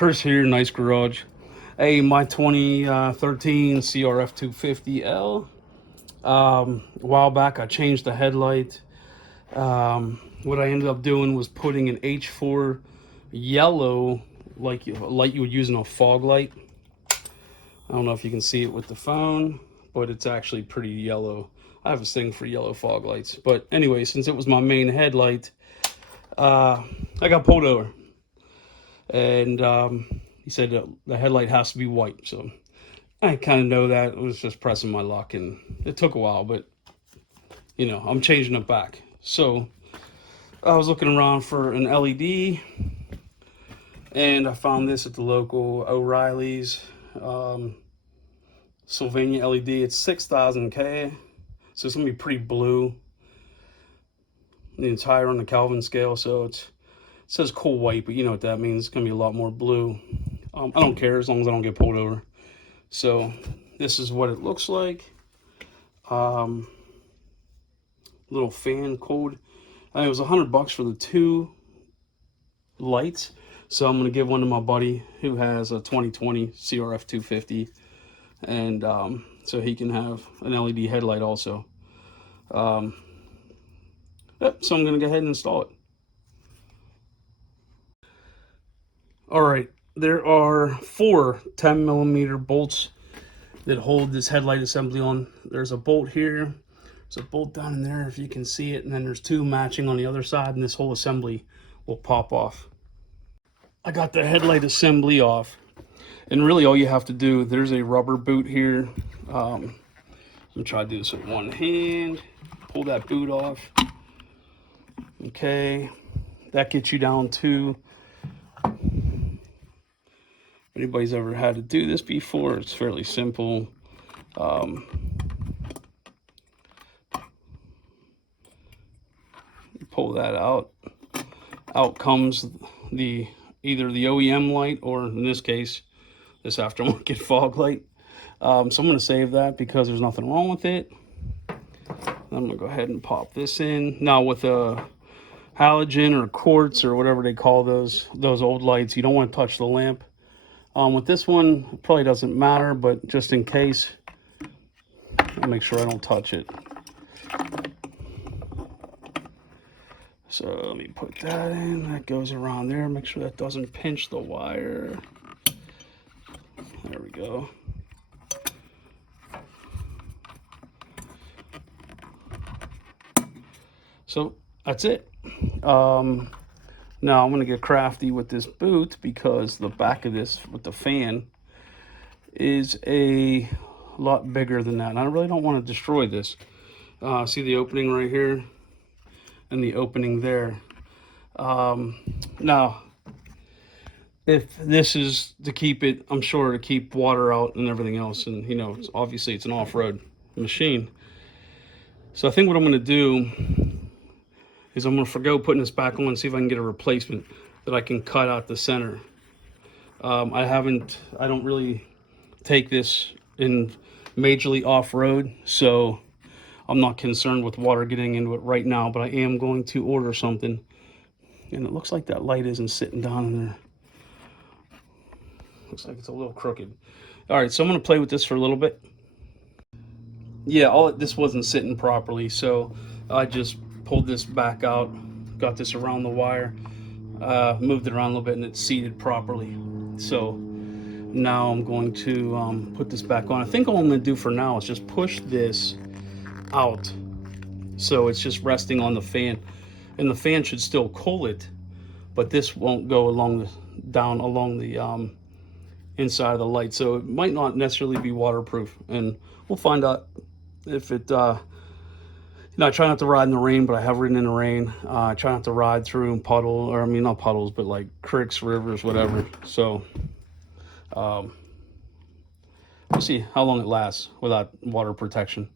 Chris here, Nice Garage. Hey, my 2013 CRF250L. A while back, I changed the headlight. What I ended up doing was putting an H4 yellow, like a light you would use in a fog light. I don't know if you can see it with the phone, but it's actually pretty yellow. I have a thing for yellow fog lights. But anyway, since it was my main headlight, I got pulled over. And he said the headlight has to be white. So I kind of know that. It was just pressing my luck, and it took a while, but you know, I'm changing it back. So I was looking around for an LED, and I found this at the local O'Reilly's Sylvania LED. It's 6,000K, so it's gonna be pretty blue. The entire on the Kelvin scale, so it says cool white, but you know what that means. It's gonna be a lot more blue. I don't care as long as I don't get pulled over. So this is what it looks like. Little fan code. It was $100 for the two lights. So I'm gonna give one to my buddy who has a 2020 CRF250, and so he can have an LED headlight also. Yep, so I'm gonna go ahead and install it. All right, there are 4 10mm bolts that hold this headlight assembly on. There's a bolt here, there's a bolt down in there if you can see it, and then there's 2 matching on the other side, and this whole assembly will pop off. I got the headlight assembly off, and really all you have to do, there's a rubber boot here. I'm gonna try to do this with one hand. Pull that boot off. Okay, that gets you down to, anybody's ever had to do this before, it's fairly simple. Pull that out. Out comes either the OEM light, or in this case, this aftermarket fog light. So I'm going to save that because there's nothing wrong with it. I'm going to go ahead and pop this in. Now with a halogen or quartz or whatever they call those old lights, you don't want to touch the lamp. With this one, it probably doesn't matter, but just in case, I'll make sure I don't touch it. So let me put that in. That goes around there. Make sure that doesn't pinch the wire. There we go. So that's it. Now I'm going to get crafty with this boot, because the back of this with the fan is a lot bigger than that. And I really don't want to destroy this. See the opening right here and the opening there. Now, if this is to keep it, I'm sure to keep water out and everything else, and you know, obviously it's an off-road machine. So I think what I'm going to do is I'm going to forgo putting this back on and see if I can get a replacement that I can cut out the center. I don't really take this in majorly off-road, so I'm not concerned with water getting into it right now, but I am going to order something. And it looks like that light isn't sitting down in there. Looks like it's a little crooked. All right, so I'm going to play with this for a little bit. Yeah, this wasn't sitting properly, so I just pulled this back out, got this around the wire, moved it around a little bit, and it's seated properly. So now I'm going to put this back on. I think all I'm going to do for now is just push this out, so it's just resting on the fan, and the fan should still cool it, but this won't go down along the inside of the light, so it might not necessarily be waterproof, and we'll find out if it you know, I try not to ride in the rain, but I have ridden in the rain. I try not to ride through puddle, or I mean not puddles, but like creeks, rivers, whatever. So we'll see how long it lasts without water protection.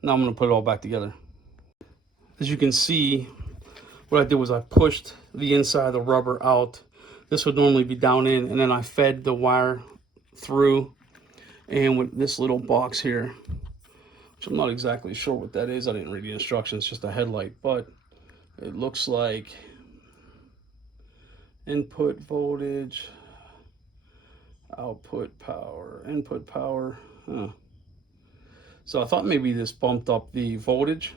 Now I'm going to put it all back together. As you can see, what I did was I pushed the inside of the rubber out. This would normally be down in, and then I fed the wire through, and with this little box here, which I'm not exactly sure what that is. I didn't read the instructions, just a headlight, but it looks like input voltage, Output power, input power. So I thought maybe this bumped up the voltage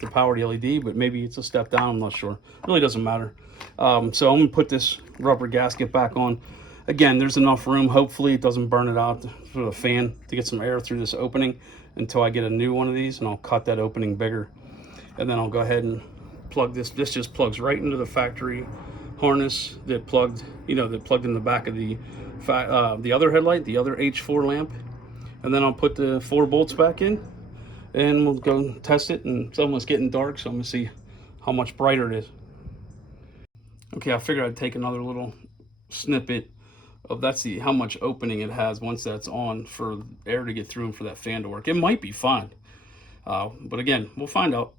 to power the LED, but maybe it's a step down. I'm not sure. It really doesn't matter. So I'm gonna put this rubber gasket back on. Again, there's enough room. Hopefully it doesn't burn it out for the fan to get some air through this opening until I get a new one of these, and I'll cut that opening bigger. And then I'll go ahead and plug this. This just plugs right into the factory harness that plugged, that plugged in the back of the other headlight, the other H4 lamp. And then I'll put the 4 bolts back in, and we'll go test it. And it's almost getting dark, so I'm gonna see how much brighter it is. Okay, I figured I'd take another little snippet of how much opening it has once that's on for air to get through and for that fan to work. It might be fine, but again, we'll find out.